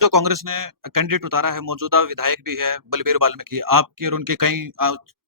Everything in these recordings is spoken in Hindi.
जो कांग्रेस ने कैंडिडेट उतारा है, मौजूदा विधायक भी है बलबीर बाल्मीकि, आपके और उनके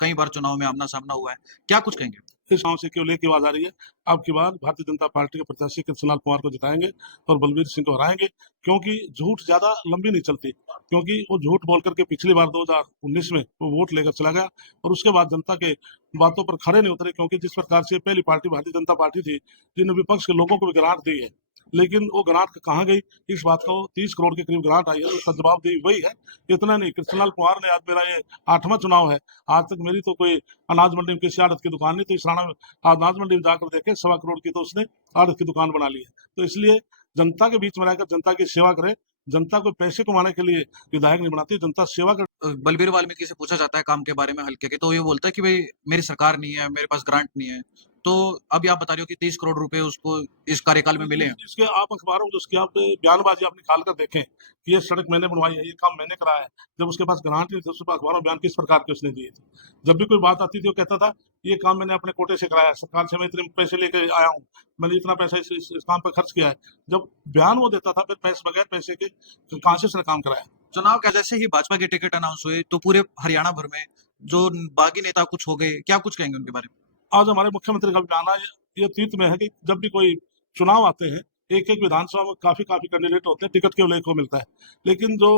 कई बार चुनाव में आमना-सामना हुआ है। क्या कुछ कहेंगे? इस गांव से केवल एक ही आवाज आ रही है, अब की बार भारतीय जनता पार्टी के प्रत्याशी कृष्णलाल कुमार को जिताएंगे और बलबीर सिंह को हराएंगे, क्योंकि झूठ ज्यादा लंबी नहीं चलती। क्योंकि वो झूठ बोल करके पिछली बार 2019 में वो वोट लेकर चला गया और उसके बाद जनता के बातों पर खड़े नहीं उतरे। क्योंकि जिस प्रकार से पहली पार्टी भारतीय जनता पार्टी थी, जिन्हें विपक्ष के लोगों को भी ग्रांट दी है, लेकिन वो ग्रांट कहाँ गई, इस बात को 30 करोड़ के करीब ग्रांट आई है, उसका जवाबदेही वही है। इतना नहीं, कृष्णलाल कुमार ने, आज मेरा ये 8वां चुनाव है, आज तक मेरी तो कोई अनाज मंडी में किसी आड़त की दुकान नहीं। तो इस राणा अनाज मंडी में जाकर देखे, 1.25 करोड़ की तो उसने आड़त की दुकान बना ली है। तो इसलिए जनता के बीच में रहकर जनता की सेवा करे। जनता को पैसे कमाने के लिए विधायक नहीं बनाती, जनता सेवा कर। बलबीर बाल्मीकि से पूछा जाता है काम के बारे में हल्के के, तो ये बोलता है कि भाई मेरी सरकार नहीं है, मेरे पास ग्रांट नहीं है। तो अभी आप बता रहे हो कि 30 करोड़ रुपए उसको इस कार्यकाल में मिले हैं। इसके आप अखबारों में उसकी आप बयानबाजी आप निकाल कर देखें कि ये सड़क मैंने बनवाई है, ये काम मैंने कराया है। जब उसके पास ग्रांट नहीं थे, उसके पास अखबारों में बयान किस प्रकार के उसने दिए थे। जब भी कोई बात आती थी, वो कहता था ये काम मैंने अपने कोटे से कराया है, सरकार से मैं इतने पैसे लेके आया हूँ, मैंने इतना पैसा इस काम पर खर्च किया है। जब बयान वो देता था, फिर पैसे बगैर पैसे के कहाँ से उसने काम कराया। चुनाव का जैसे ही भाजपा के टिकट अनाउंस हुए, तो पूरे हरियाणा भर में जो बागी नेता कुछ हो गए, क्या कुछ कहेंगे उनके बारे में? आज हमारे मुख्यमंत्री का भी बयान ये तीत में है कि जब भी कोई चुनाव आते हैं, एक एक विधानसभा में काफी काफी कैंडिडेट होते हैं, टिकट केवल एक को मिलता है। लेकिन जो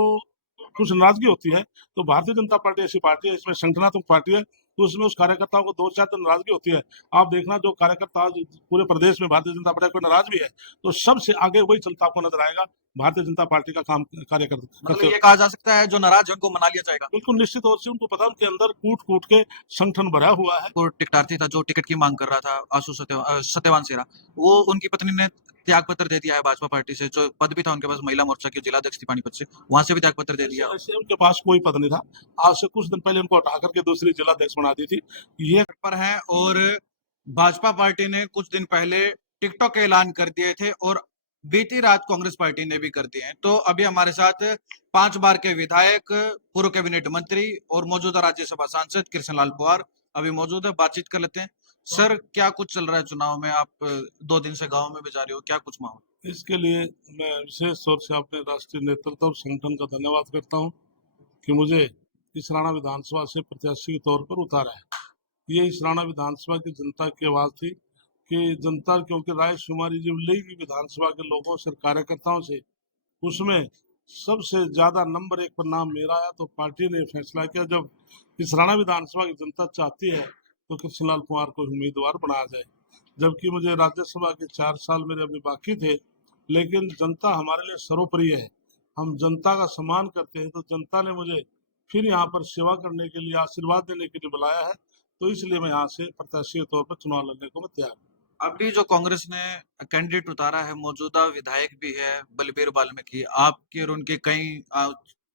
कुछ नाराजगी होती है, तो भारतीय जनता पार्टी ऐसी पार्टी है, इसमें संगठनात्मक पार्टी है, तो उसमें उस कार्यकर्ताओं को 2-4 दिन नाराजगी होती है। आप देखना, जो कार्यकर्ता आज पूरे प्रदेश में भारतीय जनता पार्टी को नाराज भी है, तो सबसे आगे वही चलता आपको नजर आएगा, भारतीय जनता पार्टी का काम कार्य मतलब करते हुए। ये कहा जा सकता है जो नाराज है उनको मना लिया जाएगा। बिल्कुल निश्चित तौर से उनको पता है, उनके अंदर कूट कूट के संगठन भरा हुआ है। वो टिकटार्थी था जो टिकट की मांग कर रहा था, सत्यवान सिन्हा, वो उनकी पत्नी ने त्याग पत्र दे दिया है भाजपा पार्टी से। जो पद भी था उनके पास महिला मोर्चा के जिलाध्यक्ष थी पानीपत से, वहां से भी त्याग पत्र दे दिया। ऐसे उनके पास कोई पद नहीं था। आज से कुछ दिन पहले उनको हटा करके दूसरी जिलाध्यक्ष बना दी थी। ये पर है। और भाजपा पार्टी ने कुछ दिन पहले टिकटॉक का ऐलान कर दिए थे और बीती रात कांग्रेस पार्टी ने भी कर दिए हैं। तो अभी हमारे साथ 5 बार के विधायक, पूर्व कैबिनेट मंत्री और मौजूदा राज्यसभा सांसद कृष्णलाल पवार अभी मौजूद है, बातचीत कर लेते हैं। सर, क्या कुछ चल रहा है चुनाव में? आप 2 दिन से गांव में भी जा रहे हो, क्या कुछ माहौल? इसके लिए मैं विशेष तौर से अपने राष्ट्रीय नेतृत्व और संगठन का धन्यवाद करता हूं कि मुझे इस राणा विधानसभा से प्रत्याशी के तौर पर उतारा है। ये इस राणा विधानसभा की जनता की आवाज थी कि जनता, क्योंकि रायशुमारी जब लेगी विधानसभा के लोगों से, कार्यकर्ताओं से, उसमें सबसे ज्यादा नंबर 1 पर नाम मेरा आया। तो पार्टी ने फैसला किया, जब इस राणा विधानसभा की जनता चाहती है, तो कृष्णलाल कुमार को उम्मीदवार बनाया जाए। जबकि मुझे राज्यसभा के 4 साल मेरे अभी बाकी थे, लेकिन जनता हमारे लिए सर्वोपरि है। हम जनता का सम्मान करते हैं, तो जनता ने मुझे फिर यहाँ पर सेवा करने के लिए, आशीर्वाद देने के लिए बुलाया है। तो इसलिए मैं यहाँ से प्रत्याशी के तौर पर चुनाव लड़ने को मैं तैयार हूँ। अभी जो कांग्रेस ने कैंडिडेट उतारा है, मौजूदा विधायक भी है बलबीर बाल्मीकि, आपके और उनके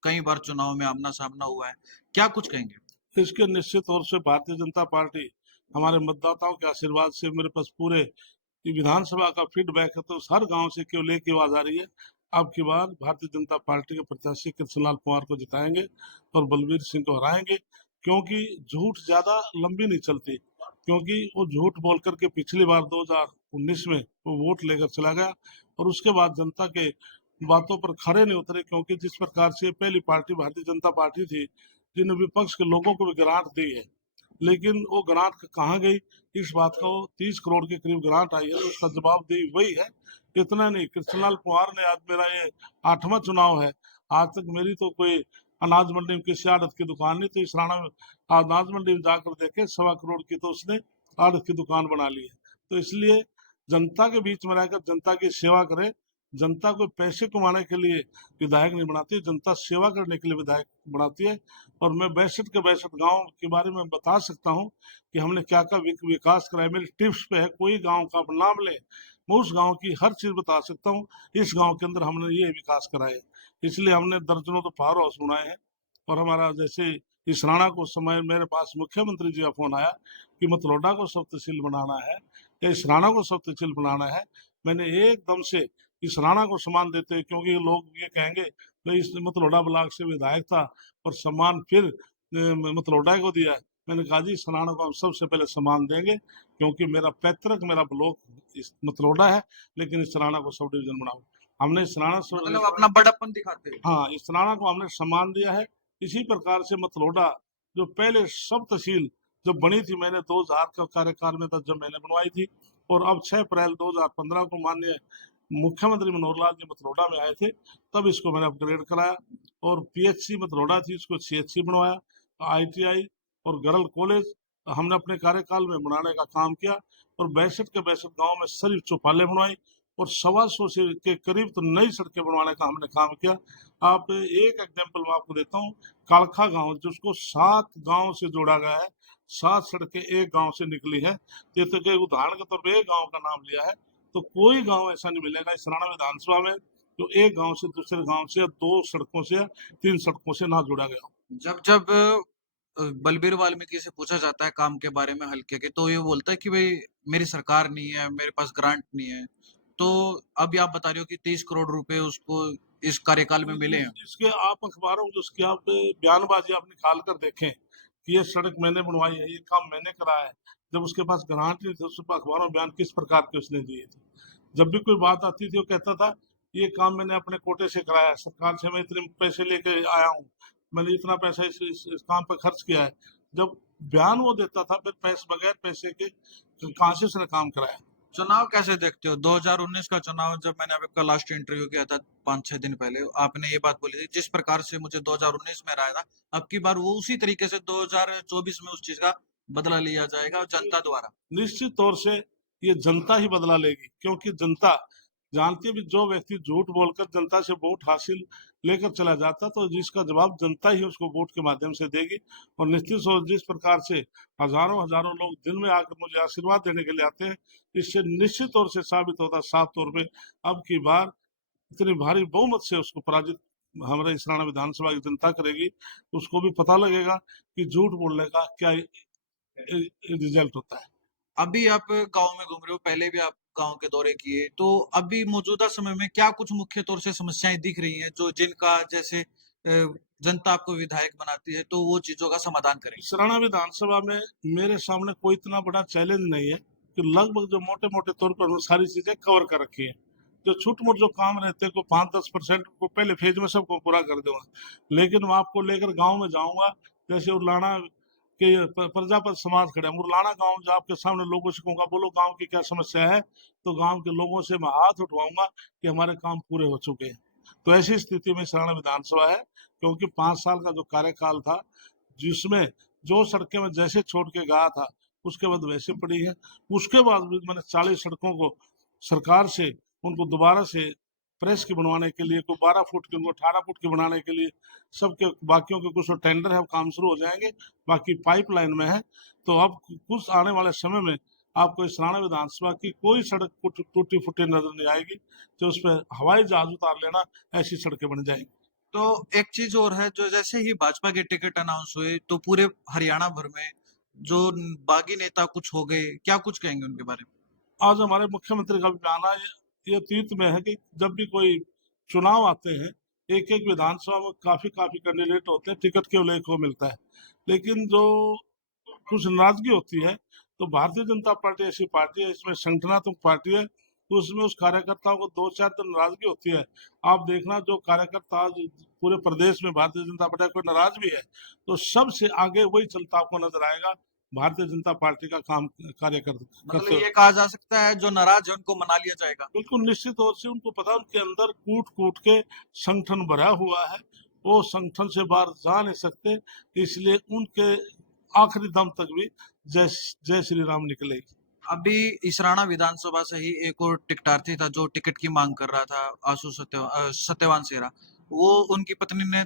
कई बार चुनाव में आमना-सामना हुआ है। क्या कुछ कहेंगे? इसके निश्चित तौर से भारतीय जनता पार्टी, हमारे मतदाताओं के आशीर्वाद से मेरे पास पूरे विधानसभा का फीडबैक है, तो हर गांव से केवल एक ही आवाज आ रही है, अब की बार भारतीय जनता पार्टी के प्रत्याशी कृष्णलाल कुमार को जिताएंगे और बलबीर सिंह को हराएंगे। क्योंकि झूठ ज्यादा लंबी नहीं चलती। क्योंकि वो झूठ बोल करके पिछली बार 2019 में वो वोट लेकर चला गया और उसके बाद जनता के बातों पर खड़े नहीं उतरे। क्योंकि जिस प्रकार से पहली पार्टी भारतीय जनता पार्टी थी, जिन्हें विपक्ष के लोगों को भी ग्रांट दी है, लेकिन वो ग्रांट कहाँ गई, इस बात को 30 करोड़ के करीब ग्रांट आई है, उसका जवाबदेही वही है। इतना नहीं, कृष्णलाल कुमार ने, आज मेरा ये 8वां चुनाव है, आज तक मेरी तो कोई अनाज मंडी में किसी आड़त की दुकान नहीं। तो इस राणा अनाज मंडी में जाकर देखे, 1.25 करोड़ की तो उसने आड़त की दुकान बना ली है। तो इसलिए जनता के बीच में रहकर जनता की सेवा करे। जनता को पैसे कमाने के लिए विधायक नहीं बनाती, जनता सेवा करने के लिए विधायक बनाती है। और मैं 62 के 62 गांव के बारे में बता सकता हूं कि हमने क्या क्या विकास कराया। मेरी टिप्स पे है, कोई गांव का नाम ले, मैं उस गांव की हर चीज बता सकता हूं। इस गांव के अंदर हमने ये विकास कराए, इसलिए हमने दर्जनों तो पावर हाउस बनाए हैं। और हमारा जैसे इस राणा को समय मेरे पास मुख्यमंत्री जी का फोन आया कि मतलोडा को सब तहसील बनाना है या इस राणा को सब तहसील बनाना है, मैंने एकदम से इस राणा को सम्मान देते, क्योंकि लोग ये कहेंगे तो इस मतलोडा ब्लॉक से विधायक था और सम्मान फिर मतलोडा को दिया। मैंने कहा जी, इस राणा को हम सबसे पहले सम्मान देंगे, क्योंकि मेरा पैतृक, मेरा ब्लॉक इस मतलोडा है, लेकिन इस राणा को सब डिवीजन बनाओ। हमने इसराना मतलब अपना बड़प्पन दिखाते हैं। हाँ, इसराना को हमने सम्मान दिया है। इसी प्रकार से मतलोडा जो पहले सब तहसील जब बनी थी, मैंने 2000 का कार्यकाल में था जब मैंने बनवाई थी, और अब 6 अप्रैल 2015 को माननीय मुख्यमंत्री मनोहर लाल जी मतलोडा में आए थे, तब इसको मैंने अपग्रेड कराया, और पीएचसी मतलोडा थी, इसको सीएचसी बनवाया। आईटीआई और गर्ल कॉलेज हमने अपने कार्यकाल में बनाने का काम किया, और 62 के 62 गाँव में सिर्फ चौपाले बनवाई, और 125 से के करीब तो नई सड़कें बनवाने का हमने काम किया। आप एक एग्जाम्पल मैं आपको देता हूँ, कालखा गांव जिसको 7 गांव से जोड़ा गया है, 7 सड़कें एक गांव से निकली है। ये तो एक उदाहरण के तौर पर एक गांव का नाम लिया है, तो कोई गांव ऐसा नहीं मिलेगा इसराना विधानसभा में जो एक गांव से दूसरे गांव से, या 2 सड़कों से या 3 सड़कों से ना जुड़ा गया हो। जब जब बलबीर वाल्मीकि से पूछा जाता है काम के बारे में हल्के के, तो ये बोलता है कि भाई मेरी सरकार नहीं है, मेरे पास ग्रांट नहीं है। तो अभी आप बता रहे हो कि 30 करोड़ रुपए उसको इस कार्यकाल में मिले हैं। इसके आप अखबारों में उसकी आप बयानबाजी आप निकाल कर देखें कि ये सड़क मैंने बनवाई है, ये काम मैंने कराया है। जब उसके पास ग्रांट नहीं थे, उस पर अखबारों में बयान किस प्रकार के उसने दिए थे। जब भी कोई बात आती थी वो कहता था ये काम मैंने अपने कोटे से कराया है, सरकार से मैं इतने पैसे लेके आया हूँ, मैंने इतना पैसा इस काम पर खर्च किया है। जब बयान वो देता था, फिर पैसे बगैर पैसे के कहाँ से उसने काम कराया। चुनाव कैसे देखते हो? 2019 का चुनाव, जब मैंने आपका लास्ट इंटरव्यू किया था 5-6 दिन पहले, आपने ये बात बोली थी जिस प्रकार से मुझे 2019 में रहा था, अब की बार वो उसी तरीके से 2024 में उस चीज का बदला लिया जाएगा और जनता द्वारा। निश्चित तौर से ये जनता ही बदला लेगी, क्योंकि जनता जानती है भी जो व्यक्ति झूठ बोलकर जनता से वोट हासिल लेकर चला जाता, तो जिसका जवाब जनता ही उसको वोट के माध्यम से देगी। और निश्चित तौर जिस प्रकार से हजारों हजारों लोग दिन में आकर मुझे आशीर्वाद देने के लिए आते हैं, इससे निश्चित तौर से साबित होता है साफ तौर पे अब की बार इतनी भारी बहुमत से उसको पराजित हमारे इसराना विधानसभा की जनता करेगी। उसको भी पता लगेगा कि झूठ बोलने का क्या रिजल्ट होता है। अभी आप गांव में घूम रहे हो, पहले भी आप गांव के दौरे किए, तो अभी मौजूदा समय में क्या कुछ मुख्य तौर से समस्याएं दिख रही हैं जो जिनका जैसे जनता आपको विधायक बनाती है तो वो चीजों का समाधान करें? सराना विधानसभा में मेरे सामने कोई इतना बड़ा चैलेंज नहीं है कि लगभग जो मोटे मोटे तौर पर उन्होंने सारी चीजें कवर कर रखी है। जो छूट मूट जो काम रहते हैं को 5-10% को पहले फेज में सबको पूरा कर दूंगा, लेकिन मैं आपको लेकर गांव में जाऊंगा। जैसे उरलाना के प्रजापत समाज खड़े हैं, उरलाना गांव जो आपके सामने लोगों से कहूंगा बोलो गांव की क्या समस्या है, तो गांव के लोगों से मैं हाथ उठवाऊंगा कि हमारे काम पूरे हो चुके हैं। तो ऐसी स्थिति में सराना विधानसभा है, क्योंकि 5 साल का जो कार्यकाल था, जिसमें जो सड़कें मैं जैसे छोड़ के गया था उसके बाद वैसे पड़ी है। उसके बाद भी मैंने 40 सड़कों को सरकार से उनको दोबारा से प्रेस की बनवाने के लिए, कोई 12 फुट की, उनको 18 फुट की बनाने के लिए, सबके बाकियों के कुछ टेंडर है, काम शुरू हो जाएंगे, बाकी पाइपलाइन में है। तो अब कुछ आने वाले समय में आपको इस राणा विधानसभा की कोई सड़क टूटी फूटी नजर नहीं आएगी, तो उस पर हवाई जहाज उतार लेना, ऐसी सड़कें बन जाएंगी। तो एक चीज और है, जो जैसे ही भाजपा के टिकट अनाउंस हुए तो पूरे हरियाणा भर में जो बागी नेता कुछ हो गए, क्या कुछ कहेंगे उनके बारे में? आज हमारे मुख्यमंत्री का भी बयान ये तीर्थ में है कि जब भी कोई चुनाव आते हैं, एक एक विधानसभा में काफी काफी कैंडिडेट होते हैं, टिकट केवल एक को मिलता है। लेकिन जो कुछ नाराजगी होती है, तो भारतीय जनता पार्टी ऐसी पार्टी है, इसमें संगठनात्मक पार्टी है, तो उसमें उस कार्यकर्ताओं को 2-4 दिन नाराजगी होती है। आप देखना जो कार्यकर्ता आज पूरे प्रदेश में भारतीय जनता पार्टी कोई नाराज भी है, तो सबसे आगे वही चलता आपको नजर आएगा, भारतीय जनता पार्टी का काम कार्य करते मतलब हुए। ये कहा जा सकता है जो नाराज है उनको मना लिया जाएगा। बिल्कुल निश्चित तौर से उनको पता है उनके अंदर कूट कूट के संगठन भरा हुआ है, वो संगठन से बाहर जा नहीं सकते, इसलिए उनके आखिरी दम तक भी जय जय श्री राम निकलेगी। अभी इसराना विधानसभा से ही एक और टिकटार्थी था जो टिकट की मांग कर रहा था, सत्यवान सेरा। वो उनकी पत्नी ने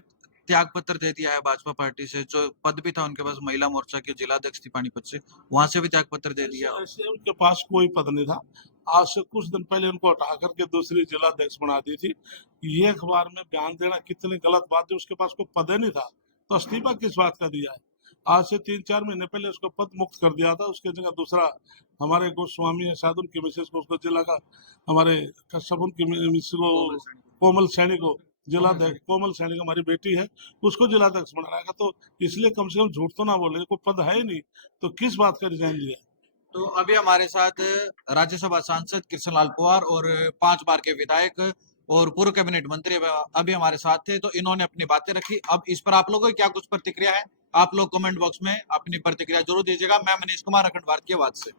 त्याग पत्र दे दिया है भाजपा पार्टी से, जो पद भी था उनके पास, महिला मोर्चा की जिलाध्यक्ष थी पानीपत से, वहां से भी त्याग पत्र दे दिया। ऐसे उनके पास कोई पद नहीं था। आज से कुछ दिन पहले उनको हटा करके दूसरी जिलाध्यक्ष बना दी थी। ये अखबार में बयान देना कितनी गलत बात है, उसके पास कोई पद ही नहीं था, तो इस्तीफा किस बात का दिया है। आज से 3-4 महीने पहले उसको पद मुक्त कर दिया था, उसके जगह दूसरा हमारे गोस्वामी है, शायद उनकी मिसेज को उसको जिला का, हमारे कश्यप उनकी मिसेज को, कोमल सैनी को जिलाध्यक्ष, कोमल सैनी को हमारी बेटी है, उसको जिलाध्यक्ष बनाएगा। तो इसलिए कम से कम झूठ तो ना बोले, कोई पद है ही नहीं, तो किस बात का रिजाइन लिया। तो अभी हमारे साथ राज्यसभा सांसद कृष्णलाल पवार और 5 बार के विधायक और पूर्व कैबिनेट मंत्री अभी हमारे साथ थे, तो इन्होंने अपनी बातें रखी। अब इस पर आप लोगों की क्या कुछ प्रतिक्रिया है, आप लोग कमेंट बॉक्स में अपनी प्रतिक्रिया जरूर दीजिएगा। मैं मनीष कुमार, अखंड भारत की आवाज से।